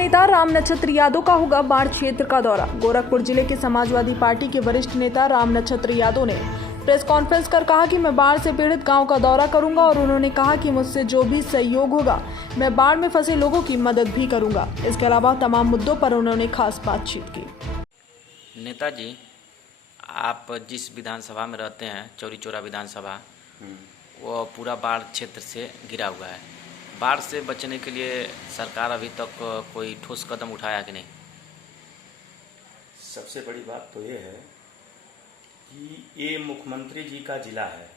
नेता राम नक्षत्र यादव का होगा बाढ़ क्षेत्र का दौरा। गोरखपुर जिले के समाजवादी पार्टी के वरिष्ठ नेता राम नक्षत्र यादव ने प्रेस कॉन्फ्रेंस कर कहा कि मैं बाढ़ से पीड़ित गांव का दौरा करूंगा और उन्होंने कहा कि मुझसे जो भी सहयोग होगा मैं बाढ़ में फंसे लोगों की मदद भी करूंगा। इसके अलावा तमाम मुद्दों पर उन्होंने खास बातचीत की। नेताजी, आप जिस विधानसभा में रहते हैं, चौरी चौरा विधानसभा, वो पूरा बाढ़ क्षेत्र से घिरा हुआ है। बाढ़ से बचने के लिए सरकार अभी तक कोई ठोस कदम उठाया कि नहीं? सबसे बड़ी बात तो ये है कि ये मुख्यमंत्री जी का जिला है।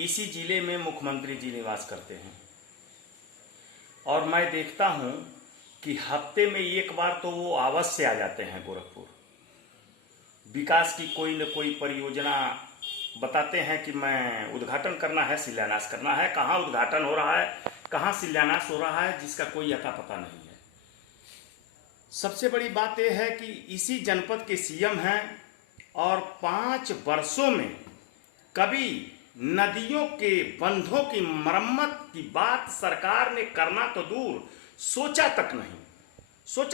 इसी जिले में मुख्यमंत्री जी निवास करते हैं और मैं देखता हूं कि हफ्ते में एक बार तो वो अवश्य आ जाते हैं गोरखपुर। विकास की कोई न कोई परियोजना बताते हैं कि मैं उद्घाटन करना है, शिलान्यास करना है। कहाँ उद्घाटन हो रहा है, कहाँ शिलान्यास हो रहा है, जिसका कोई अता पता नहीं है। सबसे बड़ी बात यह है कि इसी जनपद के सीएम हैं और 5 वर्षों में कभी नदियों के बंधों की मरम्मत की बात सरकार ने करना तो दूर, सोचा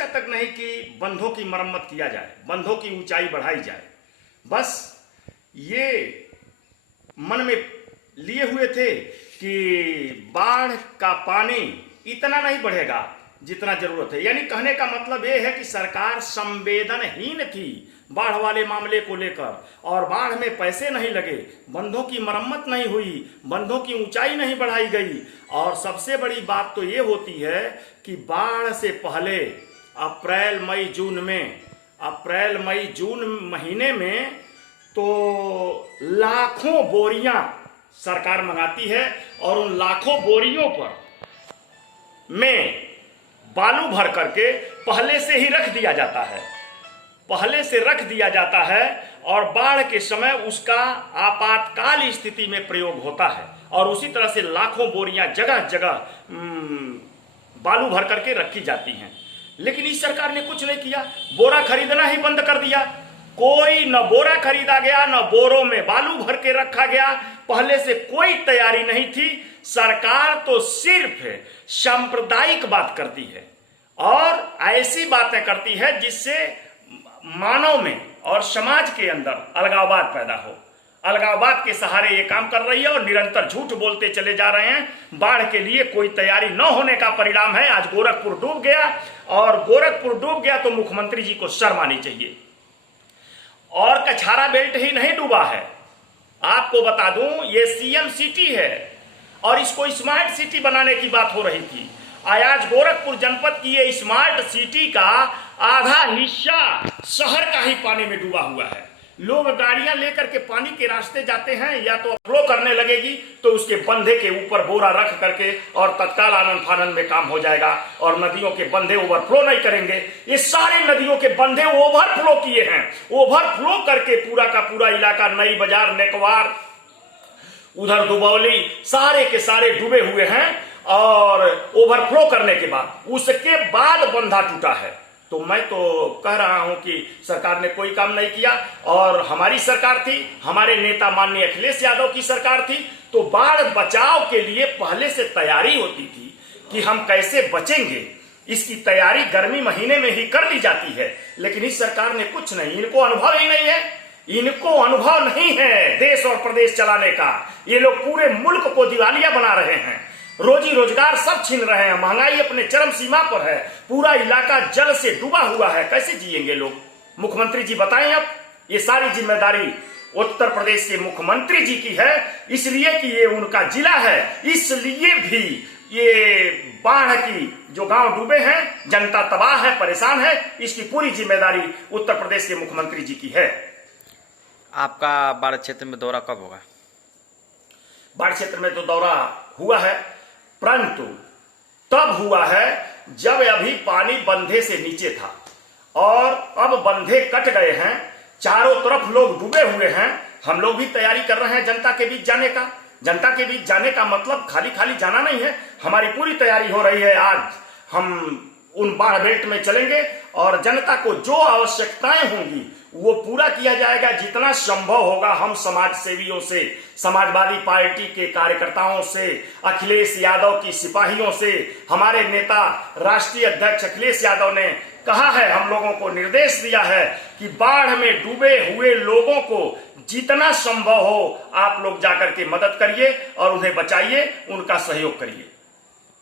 तक नहीं कि बंधों की मरम्मत किया जाए, बंधों की ऊंचाई बढ़ाई जाए। बस ये मन में लिए हुए थे कि बाढ़ का पानी इतना नहीं बढ़ेगा जितना जरूरत है। यानी कहने का मतलब ये है कि सरकार संवेदनहीन थी बाढ़ वाले मामले को लेकर, और बाढ़ में पैसे नहीं लगे, बंधों की मरम्मत नहीं हुई, बंधों की ऊंचाई नहीं बढ़ाई गई। और सबसे बड़ी बात तो ये होती है कि बाढ़ से पहले अप्रैल मई जून महीने में तो लाखों बोरियां सरकार मंगाती है और उन लाखों बोरियों पर में बालू भर करके पहले से ही रख दिया जाता है और बाढ़ के समय उसका आपातकाल स्थिति में प्रयोग होता है। और उसी तरह से लाखों बोरियां जगह जगह बालू भर करके रखी जाती हैं। लेकिन इस सरकार ने कुछ नहीं किया, बोरा खरीदना ही बंद कर दिया। कोई न बोरा खरीदा गया, न बोरों में बालू भर के रखा गया। पहले से कोई तैयारी नहीं थी। सरकार तो सिर्फ सांप्रदायिक बात करती है और ऐसी बातें करती है जिससे मानव में और समाज के अंदर अलगाववाद पैदा हो। अलगाववाद के सहारे ये काम कर रही है और निरंतर झूठ बोलते चले जा रहे हैं। बाढ़ के लिए कोई तैयारी न होने का परिणाम है। आज गोरखपुर डूब गया, और गोरखपुर डूब गया तो मुख्यमंत्री जी को शर्म आनी चाहिए। और कछारा बेल्ट ही नहीं डूबा है, आपको बता दूं ये सीएम सिटी है और इसको स्मार्ट सिटी बनाने की बात हो रही थी। आज गोरखपुर जनपद की ये स्मार्ट सिटी का आधा हिस्सा शहर का ही पानी में डूबा हुआ है। लोग गाड़ियां लेकर के पानी के रास्ते जाते हैं, या तो फ्लो करने लगेगी तो उसके बंधे के ऊपर बोरा रख करके और तत्काल आनन फानन में काम हो जाएगा और नदियों के बंधे ओवरफ्लो नहीं करेंगे। ये सारे नदियों के बंधे ओवरफ्लो किए हैं। ओवरफ्लो करके पूरा का पूरा इलाका, नई बाजार, नेकवार, उधर दुबौली, सारे के सारे डूबे हुए हैं। और ओवरफ्लो करने के बाद उसके बाद बंधा टूटा है। तो मैं तो कह रहा हूं कि सरकार ने कोई काम नहीं किया। और हमारी सरकार थी, हमारे नेता माननीय अखिलेश यादव की सरकार थी, तो बाढ़ बचाव के लिए पहले से तैयारी होती थी कि हम कैसे बचेंगे। इसकी तैयारी गर्मी महीने में ही कर ली जाती है। लेकिन इस सरकार ने कुछ नहीं, इनको अनुभव ही नहीं है। इनको अनुभव नहीं है देश और प्रदेश चलाने का। ये लोग पूरे मुल्क को दिवालिया बना रहे हैं, रोजी रोजगार सब छीन रहे हैं, महंगाई अपने चरम सीमा पर है, पूरा इलाका जल से डूबा हुआ है। कैसे जिएंगे लोग? मुख्यमंत्री जी बताएं। अब ये सारी जिम्मेदारी उत्तर प्रदेश के मुख्यमंत्री जी की है, इसलिए कि ये उनका जिला है। इसलिए भी ये बाढ़ की जो गांव डूबे हैं, जनता तबाह है, परेशान है, इसकी पूरी जिम्मेदारी उत्तर प्रदेश के मुख्यमंत्री जी की है। आपका बाढ़ क्षेत्र में दौरा कब होगा? बाढ़ क्षेत्र में तो दौरा हुआ है, परंतु तब हुआ है जब अभी पानी बंधे से नीचे था और अब बंधे कट गए हैं, चारों तरफ लोग डूबे हुए हैं। हम लोग भी तैयारी कर रहे हैं जनता के बीच जाने का। जनता के बीच जाने का मतलब खाली खाली जाना नहीं है, हमारी पूरी तैयारी हो रही है। आज हम उन बाढ़ बेल्ट में चलेंगे और जनता को जो आवश्यकताएं होंगी वो पूरा किया जाएगा। जितना संभव होगा हम समाज सेवियों से, समाजवादी पार्टी के कार्यकर्ताओं से, अखिलेश यादव की सिपाहियों से, हमारे नेता राष्ट्रीय अध्यक्ष अखिलेश यादव ने कहा है, हम लोगों को निर्देश दिया है कि बाढ़ में डूबे हुए लोगों को जितना संभव हो आप लोग जाकर के मदद करिए और उन्हें बचाइए, उनका सहयोग करिए।